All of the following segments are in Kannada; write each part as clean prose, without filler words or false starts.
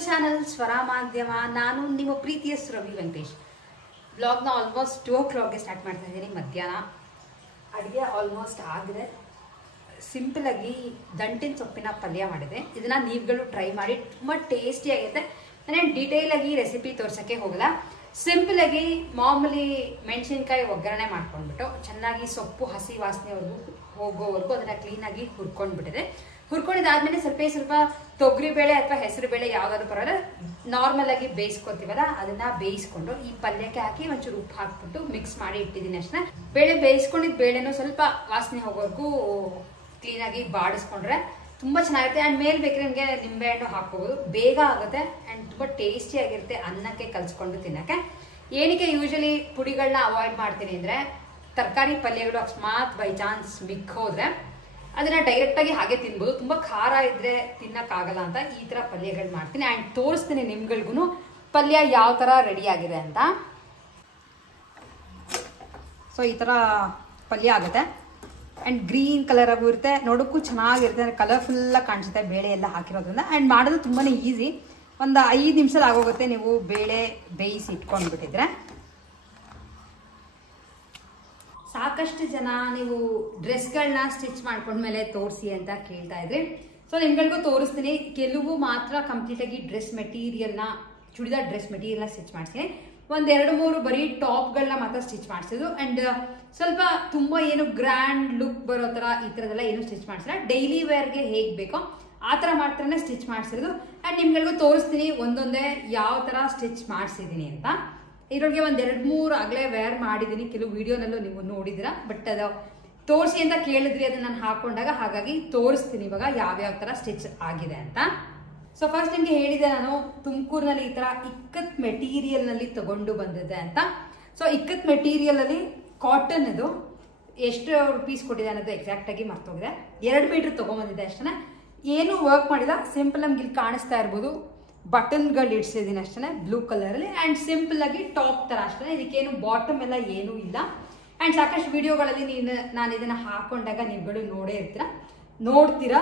ಟು ಚಾನಲ್ ಸ್ವರ ಮಾಧ್ಯಮ. ನಾನು ನಿಮ್ಮ ಪ್ರೀತಿಯ ರವಿ ವೆಂಕಟೇಶ್. ಬ್ಲಾಗ್ನ ಆಲ್ಮೋಸ್ಟ್ 2 o'clockಗೆ ಸ್ಟಾರ್ಟ್ ಮಾಡ್ತಾ ಇದ್ದೀನಿ. ಮಧ್ಯಾಹ್ನ ಅಡುಗೆ ಆಲ್ಮೋಸ್ಟ್ ಆಗಿದೆ. ಸಿಂಪಲಾಗಿ ದಂಟಿನ ಸೊಪ್ಪಿನ ಪಲ್ಯ ಮಾಡಿದೆ. ಇದನ್ನ ನೀವುಗಳು ಟ್ರೈ ಮಾಡಿ, ತುಂಬ ಟೇಸ್ಟಿಯಾಗಿರುತ್ತೆ. ನಾನೇನು ಡೀಟೇಲಾಗಿ ರೆಸಿಪಿ ತೋರ್ಸೋಕ್ಕೆ ಹೋಗಲ್ಲ. ಸಿಂಪಲಾಗಿ ಮಾಮೂಲಿ ಮೆಣಸಿನ್ಕಾಯಿ ಒಗ್ಗರಣೆ ಮಾಡ್ಕೊಂಡ್ಬಿಟ್ಟು ಚೆನ್ನಾಗಿ ಸೊಪ್ಪು ಹಸಿ ವಾಸನೆವರೆಗೂ ಹೋಗೋವರೆಗೂ ಅದನ್ನು ಕ್ಲೀನಾಗಿ ಹುರ್ಕೊಂಡ್ಬಿಟ್ಟಿದೆ. ಹುರ್ಕೊಂಡಿದ್ದಾದ್ಮೇಲೆ ಸ್ವಲ್ಪ ತೊಗರಿಬೇಳೆ ಅಥವಾ ಹೆಸರು ಬೇಳೆ ಯಾವ್ದಾದ್ರು ಪರವಾಗಿಲ್ಲ, ನಾರ್ಮಲ್ ಆಗಿ ಬೇಯಿಸ್ಕೊತೀವಲ್ಲ ಅದನ್ನ ಬೇಯಿಸ್ಕೊಂಡು ಈ ಪಲ್ಯಕ್ಕೆ ಹಾಕಿ ಒಂಚೂರು ಉಪ್ಪು ಹಾಕ್ಬಿಟ್ಟು ಮಿಕ್ಸ್ ಮಾಡಿ ಇಟ್ಟಿದ್ದೀನಿ ಅಷ್ಟೇ. ಬೇಳೆ ಬೇಯಿಸ್ಕೊಂಡಿದ್ದ ಬೇಳೆನೂ ಸ್ವಲ್ಪ ವಾಸನೆ ಹೋಗೋವರೆಗೂ ಕ್ಲೀನಾಗಿ ಬಾಡಿಸ್ಕೊಂಡ್ರೆ ತುಂಬಾ ಚೆನ್ನಾಗಿರುತ್ತೆ. ಅಂಡ್ ಮೇಲೆ ಬೇಕಾದ್ರೆ ನಿಮಗೆ ನಿಂಬೆಹಣ್ಣು ಹಾಕೋಬಹುದು, ಬೇಗ ಆಗುತ್ತೆ ಅಂಡ್ ತುಂಬಾ ಟೇಸ್ಟಿ ಆಗಿರುತ್ತೆ ಅನ್ನಕ್ಕೆ ಕಲ್ಸ್ಕೊಂಡು ತಿನ್ನಕ್ಕೆ. ಏನಕ್ಕೆ ಯೂಶಲಿ ಪುಡಿಗಳನ್ನ ಅವಾಯ್ಡ್ ಮಾಡ್ತೀನಿ ಅಂದ್ರೆ, ತರಕಾರಿ ಪಲ್ಯಗಳು ಅಕಸ್ಮಾತ್ ಬೈ ಚಾನ್ಸ್ ಮಿಕ್ ಹೋದ್ರೆ ಅದನ್ನ ಡೈರೆಕ್ಟ್ ಆಗಿ ಹಾಗೆ ತಿನ್ಬೋದು. ತುಂಬಾ ಖಾರ ಇದ್ರೆ ತಿನ್ನಕ್ಕಾಗಲ್ಲ ಅಂತ ಈ ತರ ಪಲ್ಯಗಳು ಮಾಡ್ತೀನಿ. ಅಂಡ್ ತೋರಿಸ್ತೀನಿ ನಿಮ್ಗಳಿಗೂ ಪಲ್ಯ ಯಾವ ತರ ರೆಡಿ ಆಗಿದೆ ಅಂತ. ಸೊ ಈ ತರ ಪಲ್ಯ ಆಗುತ್ತೆ ಅಂಡ್ ಗ್ರೀನ್ ಕಲರ್ ಆಗು ಇರುತ್ತೆ, ನೋಡೋಕ್ಕೂ ಚೆನ್ನಾಗಿರುತ್ತೆ, ಕಲರ್ಫುಲ್ ಆಗಿ ಕಾಣಿಸುತ್ತೆ ಬೇಳೆ ಎಲ್ಲ ಹಾಕಿರೋದ್ರಿಂದ. ಅಂಡ್ ಮಾಡೋದು ತುಂಬಾನೇ ಈಸಿ, ಒಂದು 5 ನಿಮಿಷದಲ್ಲಿ ಆಗೋಗುತ್ತೆ ನೀವು ಬೇಳೆ ಬೇಯಿಸಿ ಇಟ್ಕೊಂಡ್ಬಿಟ್ಟಿದ್ರೆ. ಸಾಕಷ್ಟು ಜನ ನೀವು ಡ್ರೆಸ್ಗಳನ್ನ ಸ್ಟಿಚ್ ಮಾಡ್ಕೊಂಡ್ಮೇಲೆ ತೋರಿಸಿ ಅಂತ ಕೇಳ್ತಾ ಇದ್ರಿ. ಸೊ ನಿಮ್ಗಳಿಗೂ ತೋರಿಸ್ತೀನಿ. ಕೆಲವು ಮಾತ್ರ ಕಂಪ್ಲೀಟ್ ಆಗಿ ಡ್ರೆಸ್ ಮೆಟೀರಿಯಲ್ನ, ಚೂಡಿದಾರ್ ಡ್ರೆಸ್ ಮೆಟೀರಿಯಲ್ನ ಸ್ಟಿಚ್ ಮಾಡ್ತೀನಿ. 1-2-3 ಬರೀ ಟಾಪ್ಗಳನ್ನ ಮಾತ್ರ ಸ್ಟಿಚ್ ಮಾಡಿಸಿದ್ದು. ಅಂಡ್ ಸ್ವಲ್ಪ ತುಂಬಾ ಏನು ಗ್ರ್ಯಾಂಡ್ ಲುಕ್ ಬರೋ ತರ ಈ ತರದೆಲ್ಲ ಏನು ಸ್ಟಿಚ್ ಮಾಡಿಸಿಲ್ಲ. ಡೈಲಿ ವೇರ್ಗೆ ಹೇಗ್ ಬೇಕೋ ಆ ತರ ಮಾತ್ರನೇ ಸ್ಟಿಚ್ ಮಾಡಿಸಿರೋದು. ಅಂಡ್ ನಿಮ್ಗಳಿಗೂ ತೋರಿಸ್ತೀನಿ ಒಂದೊಂದೇ ಯಾವ ತರ ಸ್ಟಿಚ್ ಮಾಡಿಸಿದೀನಿ ಅಂತ. ಇದ್ರೊಳಗೆ 1-2-3 ಆಗಲೇ ವೇರ್ ಮಾಡಿದ್ದೀನಿ, ಕೆಲವು ವಿಡಿಯೋನಲ್ಲೂ ನೀವು ನೋಡಿದಿರಾ. ಬಟ್ ಅದು ತೋರಿಸಿ ಅಂತ ಕೇಳಿದ್ರಿ, ಅದನ್ನ ನಾನು ಹಾಕೊಂಡಾಗ, ಹಾಗಾಗಿ ತೋರಿಸ್ತೀನಿ ಇವಾಗ ಯಾವ್ಯಾವ ತರ ಸ್ಟಿಚ್ ಆಗಿದೆ ಅಂತ. ಸೊ ಫಸ್ಟ್ ನಿಮ್ಗೆ ಹೇಳಿದೆ ನಾನು ತುಮಕೂರಿನಲ್ಲಿ ಈ ತರ ಇಕ್ಕತ್ ಮೆಟೀರಿಯಲ್ ನಲ್ಲಿ ತಗೊಂಡು ಬಂದಿದ್ದೆ ಅಂತ. ಸೊ ಇಕ್ಕತ್ ಮೆಟೀರಿಯಲ್ ಅಲ್ಲಿ ಕಾಟನ್ ಇದು ಎಷ್ಟು ರುಪೀಸ್ ಕೊಟ್ಟಿದೆ ಅನ್ನೋದು ಎಕ್ಸಾಕ್ಟ್ ಆಗಿ ಮರ್ತೋಗಿದೆ. 2 ಮೀಟರ್ ತಗೊಂಡ್ಬಂದಿದೆ ಅಷ್ಟೇ. ಏನು ವರ್ಕ್ ಮಾಡಿಲ್ಲ, ಸಿಂಪಲ್ ನಮ್ಗೆ ಇಲ್ಲಿ ಕಾಣಿಸ್ತಾ ಇರ್ಬೋದು, ಬಟನ್ಗಳು ಇಡ್ಸಿದೀನಿ ಅಷ್ಟೇ ಬ್ಲೂ ಕಲರ್ ಅಲ್ಲಿ. ಅಂಡ್ ಸಿಂಪಲ್ ಆಗಿ ಟಾಪ್ ತರ ಅಷ್ಟೇ, ಇದಕ್ಕೇನು ಬಾಟಮ್ ಎಲ್ಲ ಏನೂ ಇಲ್ಲ. ಅಂಡ್ ಸಾಕಷ್ಟು ವಿಡಿಯೋಗಳಲ್ಲಿ ನಾನು ಇದನ್ನ ಹಾಕೊಂಡಾಗ ನೀವುಗಳು ನೋಡ್ತೀರಾ.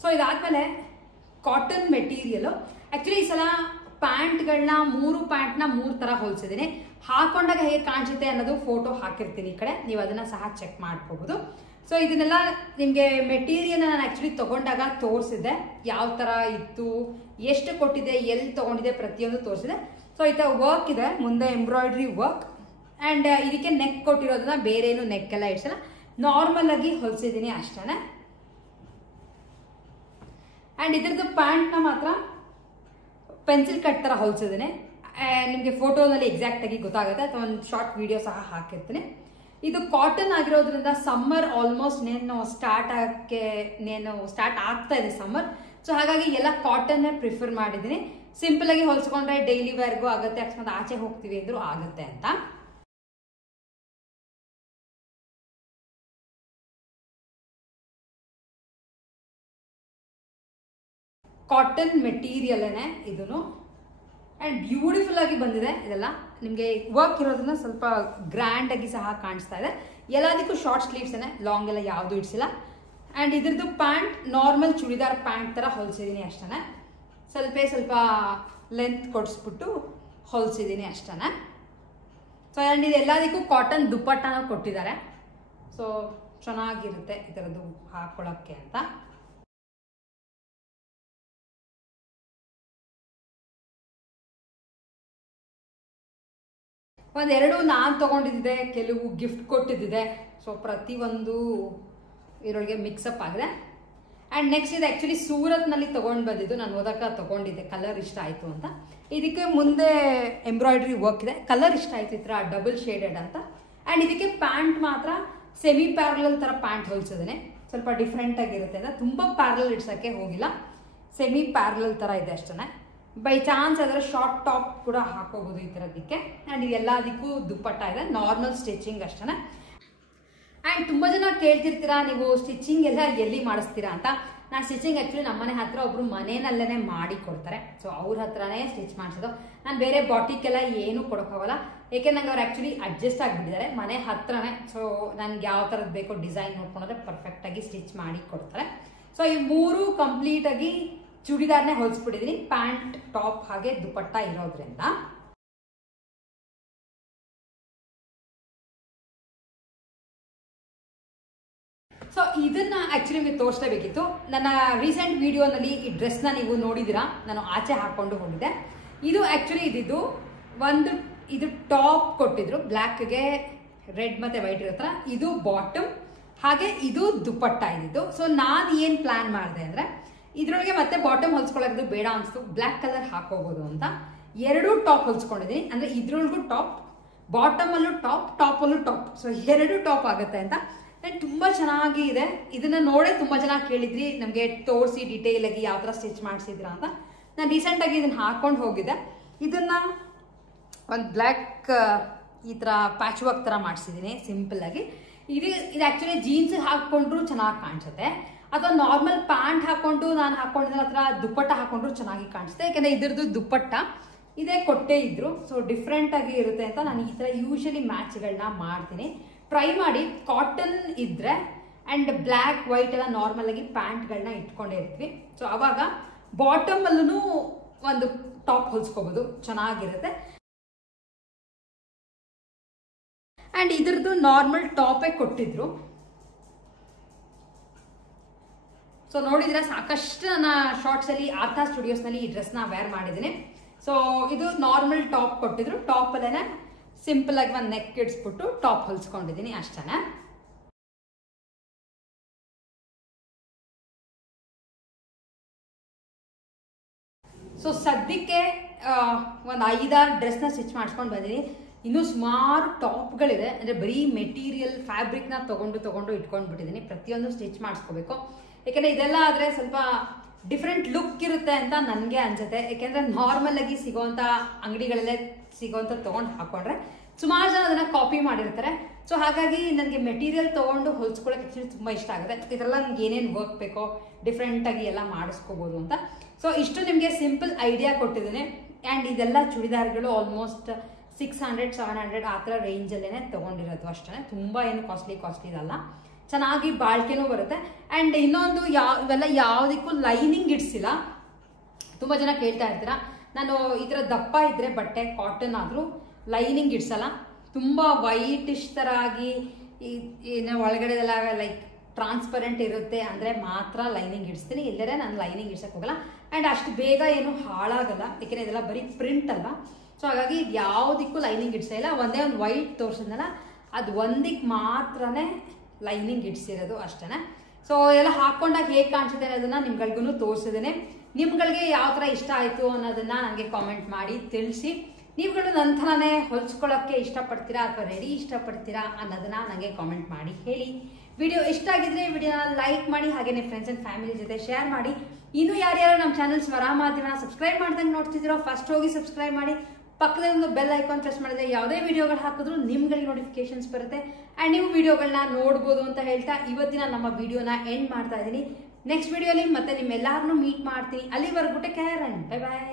ಸೊ ಇದಾದ್ಮೇಲೆ ಕಾಟನ್ ಮೆಟೀರಿಯಲ್. ಆಕ್ಚುಲಿ ಈ ಸಲ ಪ್ಯಾಂಟ್ಗಳನ್ನ 3 ಪ್ಯಾಂಟ್ನ 3 ತರ ಹೊಲ್ಸಿದ್ದೀನಿ. ಹಾಕೊಂಡಾಗ ಹೇಗೆ ಕಾಣಿಸುತ್ತೆ ಅನ್ನೋದು ಫೋಟೋ ಹಾಕಿರ್ತೀನಿ ಈ ಕಡೆ, ನೀವು ಅದನ್ನ ಸಹ ಚೆಕ್ ಮಾಡ್ಕೋಬಹುದು. ಸೊ ಇದನ್ನೆಲ್ಲ ನಿಮಗೆ ಮೆಟೀರಿಯಲ್ ನಾನು ಆಕ್ಚುಲಿ ತಗೊಂಡಾಗ ತೋರಿಸಿದ್ದೆ, ಯಾವ ತರ ಇತ್ತು, ಎಷ್ಟು ಕೊಟ್ಟಿದೆ, ಎಲ್ಲಿ ತಗೊಂಡಿದೆ, ಪ್ರತಿಯೊಂದು ತೋರಿಸಿದೆ. ಸೊ ಈ ತರ ವರ್ಕ್ ಇದೆ ಮುಂದೆ, ಎಂಬ್ರಾಯ್ಡ್ರಿ ವರ್ಕ್. ಅಂಡ್ ಇದಕ್ಕೆ ನೆಕ್ ಕೊಟ್ಟಿರೋದನ್ನ ಬೇರೆ ಏನು ನೆಕ್ ಎಲ್ಲ ಇಡ್ಸಲ್ಲ, ನಾರ್ಮಲ್ ಆಗಿ ಹೊಲ್ಸಿದ್ದೀನಿ ಅಷ್ಟೇ. ಅಂಡ್ ಇದ್ರದ್ದು ಪ್ಯಾಂಟ್ನ ಮಾತ್ರ ಪೆನ್ಸಿಲ್ ಕಟ್ ತರ ಹೊಲ್ಸಿದ್ದೀನಿ. ನಿಮಗೆ ಫೋಟೋನಲ್ಲಿ ಎಕ್ಸಾಕ್ಟ್ ಆಗಿ ಗೊತ್ತಾಗುತ್ತೆ, ಅಥವಾ ಒಂದು ಶಾರ್ಟ್ ವಿಡಿಯೋ ಸಹ ಹಾಕಿರ್ತೀನಿ. ಇದು ಕಾಟನ್ ಆಗಿರೋದ್ರಿಂದ ಸಮ್ಮರ್ ಆಲ್ಮೋಸ್ಟ್ ಸ್ಟಾರ್ಟ್ ಆಗ್ತಾ ಇದೆ ಸಮ್ಮರ್. ಸೊ ಹಾಗಾಗಿ ಎಲ್ಲ ಕಾಟನ್ ಪ್ರಿಫರ್ ಮಾಡಿದ್ದೀನಿ. ಸಿಂಪಲ್ ಆಗಿ ಹೊಲ್ಸ್ಕೊಂಡ್ರೆ ಡೈಲಿ ವೇರ್ಗೂ ಆಗುತ್ತೆ, ಅಕಸ್ಮಾತ್ ಆಚೆ ಹೋಗ್ತೀವಿ ಅಂದ್ರೂ ಆಗುತ್ತೆ ಅಂತ. ಕಾಟನ್ ಮೆಟೀರಿಯಲ್ನೇ ಇದನ್ನು. ಅಂಡ್ ಬ್ಯೂಟಿಫುಲ್ ಆಗಿ ಬಂದಿದೆ ಇದೆಲ್ಲ. ನಿಮಗೆ ವರ್ಕ್ ಇರೋದ್ರಿಂದ ಸ್ವಲ್ಪ ಗ್ರ್ಯಾಂಡ್ ಆಗಿ ಸಹ ಕಾಣಿಸ್ತಾ ಇದೆ. ಎಲ್ಲದಕ್ಕೂ ಶಾರ್ಟ್ ಸ್ಲೀವ್ಸ್ ಲಾಂಗ್ ಎಲ್ಲ ಯಾವುದು ಇಡ್ಸಿಲ್ಲ. ಅಂಡ್ ಇದ್ರದ್ದು ಪ್ಯಾಂಟ್ ನಾರ್ಮಲ್ ಚೂಡಿದಾರ್ ಪ್ಯಾಂಟ್ ತರ ಹೊಲ್ಸಿದೀನಿ ಅಷ್ಟೇ. ಸ್ವಲ್ಪ ಲೆಂತ್ ಕೊಡಿಸ್ಬಿಟ್ಟು ಹೊಲ್ಸಿದೀನಿ ಅಷ್ಟೇ. ಸೊ ಅಂಡ್ ಇದೆಲ್ಲದಕ್ಕೂ ಕಾಟನ್ ದುಪ್ಪಟ್ಟನ ಕೊಟ್ಟಿದ್ದಾರೆ. ಸೊ ಚೆನ್ನಾಗಿರುತ್ತೆ ಇದರದ್ದು ಹಾಕೊಳ್ಳೋಕ್ಕೆ ಅಂತ. ಒಂದೆರಡು ನಾನು ತಗೊಂಡಿದ್ದೆ, ಕೆಲವು ಗಿಫ್ಟ್ ಕೊಟ್ಟಿದ್ದಿದೆ. ಸೊ ಪ್ರತಿಯೊಂದು ಇದರೊಳಗೆ ಮಿಕ್ಸಪ್ ಆಗಿದೆ. ಆ್ಯಂಡ್ ನೆಕ್ಸ್ಟ್ ಇದು ಆ್ಯಕ್ಚುಲಿ ಸೂರತ್ನಲ್ಲಿ ತೊಗೊಂಡು ಬಂದಿದ್ದು, ನಾನು ಓದಕ್ಕೆ ತೊಗೊಂಡಿದ್ದೆ, ಕಲರ್ ಇಷ್ಟ ಆಯಿತು ಅಂತ. ಇದಕ್ಕೆ ಮುಂದೆ ಎಂಬ್ರಾಯ್ಡ್ರಿ ವರ್ಕ್ ಇದೆ, ಕಲರ್ ಇಷ್ಟ ಆಯಿತು, ಈ ಥರ ಡಬಲ್ ಶೇಡೆಡ್ ಅಂತ. ಆ್ಯಂಡ್ ಇದಕ್ಕೆ ಪ್ಯಾಂಟ್ ಮಾತ್ರ ಸೆಮಿ ಪ್ಯಾರಲಲ್ ಥರ ಪ್ಯಾಂಟ್ ಹೊಲ್ಸಿದ್ದೇನೆ, ಸ್ವಲ್ಪ ಡಿಫ್ರೆಂಟ್ ಆಗಿರುತ್ತೆ ಅಂತ. ತುಂಬ ಪ್ಯಾರಲಲ್ ಇಡ್ಸೋಕ್ಕೆ ಹೋಗಿಲ್ಲ, ಸೆಮಿ ಪ್ಯಾರಲಲ್ ಥರ ಇದೆ ಅಷ್ಟೇ. ಬೈ ಚಾನ್ಸ್ ಅದರ ಶಾರ್ಟ್ ಟಾಪ್ ಕೂಡ ಹಾಕೋಬಹುದು ಈ ಥರದಕ್ಕೆ. ಆ್ಯಂಡ್ ಇದೆಲ್ಲದಕ್ಕೂ ದುಪ್ಪಟ್ಟ ಇದೆ, ನಾರ್ಮಲ್ ಸ್ಟಿಚಿಂಗ್ ಅಷ್ಟೇ. ಆ್ಯಂಡ್ ತುಂಬ ಜನ ಕೇಳ್ತಿರ್ತೀರಾ ನೀವು ಸ್ಟಿಚಿಂಗ್ ಎಲ್ಲ ಎಲ್ಲಿ ಮಾಡಿಸ್ತೀರಾ ಅಂತ. ನಾನು ಸ್ಟಿಚಿಂಗ್ ಆ್ಯಕ್ಚುಲಿ ನಮ್ಮನೆ ಹತ್ರ ಒಬ್ರು ಮನೆಯಲ್ಲೇ ಮಾಡಿ ಕೊಡ್ತಾರೆ. ಸೊ ಅವ್ರ ಹತ್ರನೇ ಸ್ಟಿಚ್ ಮಾಡಿಸೋದು. ನಾನು ಬೇರೆ ಬಾಟಿಕ್ಕೆಲ್ಲ ಏನೂ ಕೊಡೋಕ್ಕಾಗಲ್ಲ. ಏಕೆ ನಂಗೆ ಅವ್ರು ಆ್ಯಕ್ಚುಲಿ ಅಡ್ಜಸ್ಟ್ ಆಗಿಬಿಟ್ಟಿದ್ದಾರೆ ಮನೆ ಹತ್ರನೇ. ಸೊ ನನಗೆ ಯಾವ ಥರದ್ದು ಬೇಕೋ ಡಿಸೈನ್ ನೋಡ್ಕೊಂಡ್ರೆ ಪರ್ಫೆಕ್ಟಾಗಿ ಸ್ಟಿಚ್ ಮಾಡಿ ಕೊಡ್ತಾರೆ. ಸೊ ಈ 3 ಕಂಪ್ಲೀಟಾಗಿ ಚೂಡಿದಾರ್ನೇ ಹೊಲಿಸ್ಬಿಟ್ಟಿದ್ದೀನಿ, ಪ್ಯಾಂಟ್ ಟಾಪ್ ಹಾಗೆ ದುಪಟ್ಟ ಇರೋದ್ರಿಂದ. ಸೊ ಇದನ್ನ ಆಕ್ಚುಲಿ ನಿಮಗೆ ತೋರಿಸಲೇಬೇಕಿತ್ತು. ನನ್ನ ರೀಸೆಂಟ್ ವಿಡಿಯೋನಲ್ಲಿ ಈ ಡ್ರೆಸ್ನ ನೀವು ನೋಡಿದಿರಾ, ನಾನು ಆಚೆ ಹಾಕೊಂಡು ಹೋಗಿದ್ದೆ. ಇದು ಆಕ್ಚುಲಿ ಇದು ಟಾಪ್ ಕೊಟ್ಟಿದ್ರು, ಬ್ಲ್ಯಾಕ್ಗೆ ರೆಡ್ ಮತ್ತೆ ವೈಟ್ ಇರೋ ಥರ. ಇದು ಬಾಟಮ್, ಹಾಗೆ ಇದು ದುಪಟ್ಟ ಇದ್ದಿದ್ದು. ಸೊ ನಾನು ಏನು ಪ್ಲಾನ್ ಮಾಡಿದೆ ಅಂದರೆ ಇದ್ರೊಳಗೆ ಮತ್ತೆ ಬಾಟಮ್ ಹೊಲ್ಸ್ಕೊಳ್ಳೋದು ಬೇಡ ಅನಿಸ್ತು, ಬ್ಲ್ಯಾಕ್ ಕಲರ್ ಹಾಕೋಬಹುದು ಅಂತ 2 ಟಾಪ್ ಹೊಲ್ಸ್ಕೊಂಡಿದ್ದೀನಿ. ಅಂದರೆ ಇದ್ರೊಳಗೂ ಟಾಪ್, ಬಾಟಮಲ್ಲೂ ಟಾಪ್, ಟಾಪಲ್ಲೂ ಟಾಪ್. ಸೊ 2 ಟಾಪ್ ಆಗುತ್ತೆ ಅಂತ. ತುಂಬ ಚೆನ್ನಾಗಿ ಇದೆ. ಇದನ್ನ ನೋಡೇ ತುಂಬ ಚೆನ್ನಾಗಿ ಕೇಳಿದ್ರಿ, ನಮಗೆ ತೋರಿಸಿ ಡೀಟೇಲ್ ಆಗಿ ಯಾವ ಥರ ಸ್ಟಿಚ್ ಮಾಡಿಸಿದ್ರಾ ಅಂತ. ನಾನು ರೀಸೆಂಟಾಗಿ ಇದನ್ನ ಹಾಕೊಂಡು ಹೋಗಿದ್ದೆ. ಇದನ್ನ ಒಂದು ಬ್ಲ್ಯಾಕ್ ಈ ಥರ ಪ್ಯಾಚ್ ವರ್ಕ್ ಥರ ಮಾಡಿಸಿದ್ದೀನಿ ಸಿಂಪಲ್ ಆಗಿ. ಇದು ಆ್ಯಕ್ಚುಲಿ ಜೀನ್ಸ್ ಹಾಕ್ಕೊಂಡ್ರು ಚೆನ್ನಾಗಿ ಕಾಣಿಸುತ್ತೆ, ಅಥವಾ ನಾರ್ಮಲ್ ಪ್ಯಾಂಟ್ ಹಾಕೊಂಡು ನಾನು ಹಾಕೊಂಡಿದ್ದ ಹತ್ರ ದುಪ್ಪಟ್ಟ ಹಾಕೊಂಡ್ರು ಚೆನ್ನಾಗಿ ಕಾಣಿಸುತ್ತೆ. ಯಾಕಂದರೆ ಇದ್ರದ್ದು ದುಪ್ಪಟ್ಟ ಇದೇ ಕೊಟ್ಟೇ ಇದ್ರು. ಸೊ ಡಿಫ್ರೆಂಟ್ ಆಗಿ ಇರುತ್ತೆ ಅಂತ ನಾನು ಈ ಥರ ಯೂಶಲಿ ಮ್ಯಾಚ್ಗಳನ್ನ ಮಾಡ್ತೀನಿ. ಟ್ರೈ ಮಾಡಿ. ಕಾಟನ್ ಇದ್ರೆ ಆ್ಯಂಡ್ ಬ್ಲ್ಯಾಕ್ ವೈಟ್ ಎಲ್ಲ ನಾರ್ಮಲ್ ಆಗಿ ಪ್ಯಾಂಟ್ಗಳನ್ನ ಇಟ್ಕೊಂಡೇ ಇರ್ತೀವಿ. ಸೊ ಅವಾಗ ಬಾಟಮ್ ಅಲ್ಲೂ ಒಂದು ಟಾಪ್ ಹೊಲ್ಸ್ಕೋಬಹುದು, ಚೆನ್ನಾಗಿರುತ್ತೆ. ಆ್ಯಂಡ್ ಇದ್ರದ್ದು ನಾರ್ಮಲ್ ಟಾಪೇ ಕೊಟ್ಟಿದ್ರು. ಸೊ ನೋಡಿದ್ರೆ ಸಾಕಷ್ಟು ನನ್ನ ಶಾರ್ಟ್ಸಲ್ಲಿ ಆರ್ಥಾ ಸ್ಟುಡಿಯೋಸ್ನಲ್ಲಿ ಈ ಡ್ರೆಸ್ನ ವೇರ್ ಮಾಡಿದ್ದೀನಿ. ಸೊ ಇದು ನಾರ್ಮಲ್ ಟಾಪ್ ಕೊಟ್ಟಿದ್ರು, ಟಾಪಲ್ಲೇ ಸಿಂಪಲ್ ಆಗಿ ಒಂದು ನೆಕ್ ಇಡ್ಸ್ಬಿಟ್ಟು ಟಾಪ್ ಹೊಲ್ಸ್ಕೊಂಡಿದ್ದೀನಿ ಅಷ್ಟೇ. ಸೊ ಸದ್ಯಕ್ಕೆ ಒಂದು 5-6 ಡ್ರೆಸ್ನ ಸ್ಟಿಚ್ ಮಾಡಿಸ್ಕೊಂಡು ಬಂದಿದ್ದೀನಿ. ಇನ್ನೂ ಸುಮಾರು ಟಾಪ್ಗಳಿದೆ. ಅಂದರೆ ಬರೀ ಮೆಟೀರಿಯಲ್ ಫ್ಯಾಬ್ರಿಕ್ನ ತೊಗೊಂಡು ಇಟ್ಕೊಂಡ್ಬಿಟ್ಟಿದ್ದೀನಿ. ಪ್ರತಿಯೊಂದು ಸ್ಟಿಚ್ ಮಾಡಿಸ್ಕೋಬೇಕು. ಯಾಕೆಂದರೆ ಇದೆಲ್ಲ ಆದರೆ ಸ್ವಲ್ಪ ಡಿಫ್ರೆಂಟ್ ಲುಕ್ ಇರುತ್ತೆ ಅಂತ ನನಗೆ ಅನ್ಸುತ್ತೆ. ಯಾಕೆಂದರೆ ನಾರ್ಮಲ್ ಆಗಿ ಸಿಗೋವಂಥ ಅಂಗಡಿಗಳಲ್ಲೇ ಸಿಗೋವಂಥ ತೊಗೊಂಡು ಹಾಕೊಂಡ್ರೆ ಸುಮಾರು ಜನ ಅದನ್ನು ಕಾಪಿ ಮಾಡಿರ್ತಾರೆ. ಸೊ ಹಾಗಾಗಿ ನನಗೆ ಮೆಟೀರಿಯಲ್ ತೊಗೊಂಡು ಹೊಲ್ಸ್ಕೊಳ್ಳೋಕೆ ಆ್ಯಕ್ಚುಲಿ ತುಂಬ ಇಷ್ಟ ಆಗುತ್ತೆ. ಇದೆಲ್ಲ ನನಗೆ ಏನೇನು ವರ್ಕ್ ಬೇಕೋ ಡಿಫ್ರೆಂಟಾಗಿ ಎಲ್ಲ ಮಾಡಿಸ್ಕೋಬೋದು ಅಂತ. ಸೊ ಇಷ್ಟು ನಿಮಗೆ ಸಿಂಪಲ್ ಐಡಿಯಾ ಕೊಟ್ಟಿದ್ದೀನಿ. ಆ್ಯಂಡ್ ಇದೆಲ್ಲ ಚೂಡಿದಾರ್ಗಳು ಆಲ್ಮೋಸ್ಟ್ 600-700 ಆ ಥರ ರೇಂಜಲ್ಲೇ ತೊಗೊಂಡಿರೋದು ಅಷ್ಟೇ. ತುಂಬ ಏನು ಕಾಸ್ಟ್ಲಿ ಇದಲ್ಲ, ಚೆನ್ನಾಗಿ ಬಾಳ್ಕೆನೂ ಬರುತ್ತೆ. ಆ್ಯಂಡ್ ಇನ್ನೊಂದು ಇವೆಲ್ಲ ಯಾವುದಕ್ಕೂ ಲೈನಿಂಗ್ ಇಡ್ಸಿಲ್ಲ. ತುಂಬ ಜನ ಕೇಳ್ತಾ ಇರ್ತೀರಾ, ನಾನು ಈ ಥರ ದಪ್ಪ ಇದ್ದರೆ ಬಟ್ಟೆ ಕಾಟನ್ ಆದರೂ ಲೈನಿಂಗ್ ಇಡ್ಸಲ್ಲ. ತುಂಬ ವೈಟಿಶ್ ಥರ ಆಗಿ ಏನು ಒಳಗಡೆ ಎಲ್ಲ ಲೈಕ್ ಟ್ರಾನ್ಸ್ಪರೆಂಟ್ ಇರುತ್ತೆ ಅಂದರೆ ಮಾತ್ರ ಲೈನಿಂಗ್ ಇಡ್ಸ್ತೀನಿ. ಇಲ್ಲದೇ ನಾನು ಲೈನಿಂಗ್ ಇಡ್ಸಕ್ಕೆ ಹೋಗಲ್ಲ. ಆ್ಯಂಡ್ ಅಷ್ಟು ಬೇಗ ಏನು ಹಾಳಾಗಲ್ಲ, ಯಾಕೆಂದರೆ ಇದೆಲ್ಲ ಬರೀ ಪ್ರಿಂಟ್ ಅಲ್ಲ. ಸೊ ಹಾಗಾಗಿ ಇದು ಯಾವುದಕ್ಕೂ ಲೈನಿಂಗ್ ಇಡ್ಸೇ ಇಲ್ಲ. ಒಂದೇ ಒಂದು ವೈಟ್ ತೋರಿಸಿದ್ನಲ್ಲ, ಅದು ಒಂದಕ್ಕೆ ಮಾತ್ರನೇ ಲೈನಿಂಗ್ ಇಡ್ಸಿರೋದು ಅಷ್ಟೇ. ಸೊ ಎಲ್ಲ ಹಾಕ್ಕೊಂಡಾಗ ಹೇಗೆ ಕಾಣಿಸುತ್ತೆ ಅನ್ನೋದನ್ನ ನಿಮ್ಗಳಿಗೂ ತೋರಿಸಿದ್ದೇನೆ. ನಿಮ್ಗಳಿಗೆ ಯಾವ ಥರ ಇಷ್ಟ ಆಯಿತು ಅನ್ನೋದನ್ನ ನನಗೆ ಕಾಮೆಂಟ್ ಮಾಡಿ ತಿಳಿಸಿ. ನೀವುಗಳು ನನ್ನ ಥರನೇ ಹೊಲ್ಸ್ಕೊಳ್ಳೋಕ್ಕೆ ಇಷ್ಟಪಡ್ತೀರಾ ಅಥವಾ ರೆಡಿ ಇಷ್ಟಪಡ್ತೀರಾ ಅನ್ನೋದನ್ನ ನನಗೆ ಕಾಮೆಂಟ್ ಮಾಡಿ ಹೇಳಿ. ವಿಡಿಯೋ ಇಷ್ಟ ಆಗಿದ್ರೆ ವಿಡಿಯೋನ ಲೈಕ್ ಮಾಡಿ, ಹಾಗೆಯೇ ಫ್ರೆಂಡ್ಸ್ ಆ್ಯಂಡ್ ಫ್ಯಾಮಿಲಿ ಜೊತೆ ಶೇರ್ ಮಾಡಿ. ಇನ್ನೂ ಯಾರ್ಯಾರು ನಮ್ಮ ಚಾನಲ್ ಸ್ವರ ಮಾಧ್ಯಮನ ಸಬ್ಸ್ಕ್ರೈಬ್ ಮಾಡ್ದಂಗೆ ನೋಡ್ತಿದ್ದೀರೋ ಫಸ್ಟ್ ಹೋಗಿ ಸಬ್ಸ್ಕ್ರೈಬ್ ಮಾಡಿ. ಪಕ್ಕದಲ್ಲಿ ಒಂದು ಬೆಲ್ ಐಕಾನ್ ಪ್ರೆಸ್ ಮಾಡಿದ್ರೆ ಯಾವುದೇ ವಿಡಿಯೋಗಳು ಹಾಕಿದ್ರು ನಿಮ್ಗಳಿಗೆ ನೋಟಿಫಿಕೇಶನ್ಸ್ ಬರುತ್ತೆ. ಆ್ಯಂಡ್ ನೀವು ವಿಡಿಯೋಗಳನ್ನ ನೋಡ್ಬೋದು ಅಂತ ಹೇಳ್ತಾ ಇವತ್ತಿನ ನಮ್ಮ ವಿಡಿಯೋನ ಎಂಡ್ ಮಾಡ್ತಾ ಇದ್ದೀನಿ. ನೆಕ್ಸ್ಟ್ ವಿಡಿಯೋಲಿ ಮತ್ತೆ ನಿಮ್ಮೆಲ್ಲರನ್ನೂ ಮೀಟ್ ಮಾಡ್ತೀನಿ. ಅಲ್ಲಿವರೆಗೂ take care and bye bye.